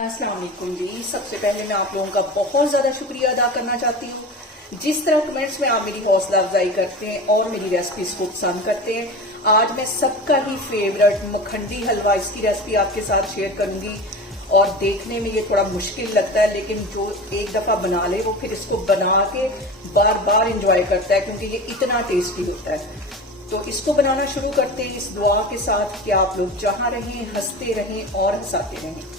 अस्सलाम वालेकुम जी। सबसे पहले मैं आप लोगों का बहुत ज़्यादा शुक्रिया अदा करना चाहती हूँ। जिस तरह कमेंट्स में आप मेरी हौसला अफजाई करते हैं और मेरी रेसिपीज को पसंद करते हैं, आज मैं सबका ही फेवरेट मखंडी हलवा इसकी रेसिपी आपके साथ शेयर करूंगी। और देखने में ये थोड़ा मुश्किल लगता है, लेकिन जो एक दफ़ा बना ले वो फिर इसको बना के बार बार इंजॉय करता है, क्योंकि ये इतना टेस्टी होता है। तो इसको बनाना शुरू करते हैं इस दुआ के साथ कि आप लोग जहाँ रहें हंसते रहें और हंसाते रहें।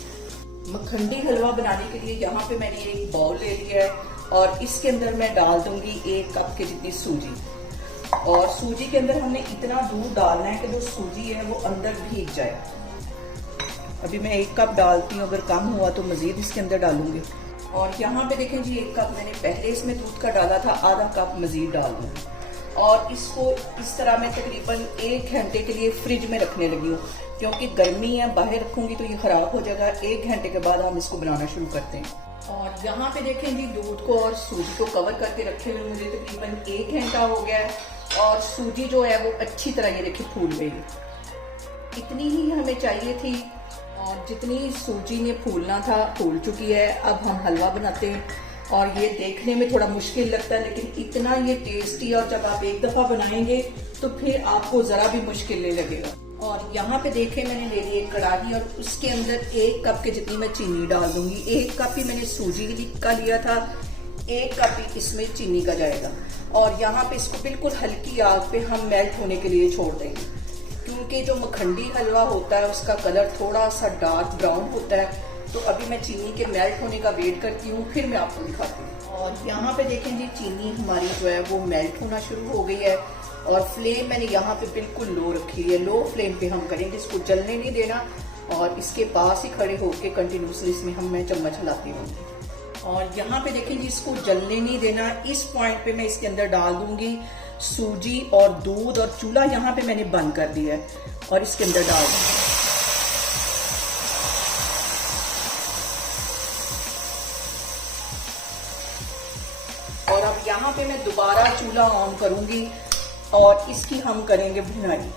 मखंडी हलवा बनाने के लिए यहाँ पे मैंने एक बाउल ले लिया है और इसके अंदर मैं डाल दूंगी 1 कप के जितनी सूजी। और सूजी के अंदर हमने इतना दूध डालना है कि जो सूजी है वो अंदर भीग जाए। अभी मैं 1 कप डालती हूँ, अगर कम हुआ तो मजीद इसके अंदर डालूंगी। और यहाँ पे देखें जी, 1 कप मैंने पहले इसमें दूध का डाला था, आधा कप मजीद डाल दूंगी। और इसको इस तरह मैं तकरीबन 1 घंटे के लिए फ्रिज में रखने लगी हूँ, क्योंकि गर्मी है, बाहर रखूंगी तो ये खराब हो जाएगा। 1 घंटे के बाद हम इसको बनाना शुरू करते हैं। और यहाँ पे देखें जी, दूध को और सूजी को कवर करके रखे हुए मुझे तकरीबन 1 घंटा हो गया है। और सूजी जो है वो अच्छी तरह ये देखिए फूल गई। इतनी ही हमें चाहिए थी और जितनी सूजी ने फूलना था फूल चुकी है। अब हम हलवा बनाते हैं और ये देखने में थोड़ा मुश्किल लगता है, लेकिन इतना ये टेस्टी, और जब आप एक दफा बनाएंगे तो फिर आपको जरा भी मुश्किल नहीं लगेगा। और यहाँ पे देखें, मैंने ले ली एक कढ़ाई और उसके अंदर 1 कप के जितनी मैं चीनी डाल दूंगी। 1 कप ही मैंने सूजी का लिया था, 1 कप ही इसमें चीनी का जाएगा। और यहाँ पे इसको बिल्कुल हल्की आग पे हम मेल्ट होने के लिए छोड़ देंगे, क्योंकि जो मखंडी हलवा होता है उसका कलर थोड़ा सा डार्क ब्राउन होता है। तो अभी मैं चीनी के मेल्ट होने का वेट करती हूँ, फिर मैं आपको दिखाती हूँ। और यहाँ पे देखें जी, चीनी हमारी जो है वो मेल्ट होना शुरू हो गई है। और फ्लेम मैंने यहाँ पे बिल्कुल लो रखी है। लो फ्लेम पे हम करेंगे, इसको जलने नहीं देना। और इसके पास ही खड़े होकर कंटिन्यूसली इसमें मैं चम्मच हिलाती हूँ। और यहाँ पे देखें जी, इसको जलने नहीं देना। इस पॉइंट पे मैं इसके अंदर डाल दूंगी सूजी और दूध, और चूल्हा यहाँ पे मैंने बंद कर दिया है और इसके अंदर डाल दूंगी। और अब यहाँ पे मैं दोबारा चूल्हा ऑन करूंगी और इसकी हम करेंगे भुनाई।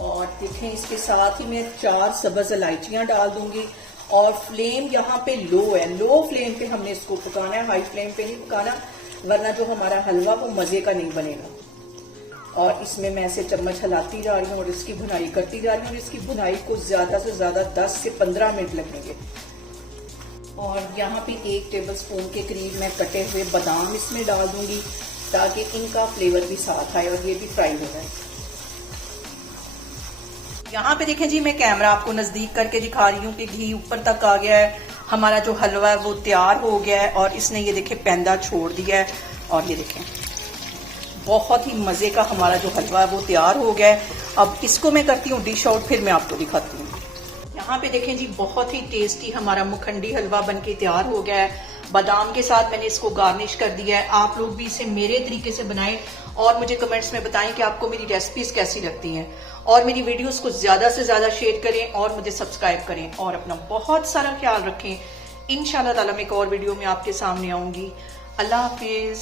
और देखें, इसके साथ ही मैं 4 सब्ज इलायचियां डाल दूंगी। और फ्लेम यहाँ पे लो है, लो फ्लेम पे हमने इसको पकाना है, हाई फ्लेम पे नहीं पकाना, वरना जो हमारा हलवा वो मजे का नहीं बनेगा। और इसमें मैं ऐसे चम्मच हिलाती जा रही हूँ और इसकी भुनाई करती जा रही हूँ। इसकी भुनाई को ज्यादा से ज्यादा 10 से 15 मिनट लगेंगे। और यहाँ पे 1 टेबलस्पून के करीब मैं कटे हुए बादाम इसमें डाल दूंगी, ताकि इनका फ्लेवर भी साथ आए और ये भी फ्राई हो जाए। यहाँ पे देखें जी, मैं कैमरा आपको नजदीक करके दिखा रही हूँ कि घी ऊपर तक आ गया है। हमारा जो हलवा है वो तैयार हो गया है और इसने ये देखें पैंदा छोड़ दिया है। और ये देखें, बहुत ही मजे का हमारा जो हलवा है वो तैयार हो गया है। अब इसको मैं करती हूँ डिश आउट, फिर मैं आपको दिखाती हूँ। यहाँ पे देखें जी, बहुत ही टेस्टी हमारा मखंडी हलवा बनके तैयार हो गया है। बादाम के साथ मैंने इसको गार्निश कर दिया है। आप लोग भी इसे मेरे तरीके से बनाएं और मुझे कमेंट्स में बताएं कि आपको मेरी रेसिपीज कैसी लगती हैं। और मेरी वीडियोस को ज्यादा से ज्यादा शेयर करें और मुझे सब्सक्राइब करें और अपना बहुत सारा ख्याल रखें। इंशाल्लाह ताला मैं एक और वीडियो में आपके सामने आऊंगी। अल्लाह हाफिज।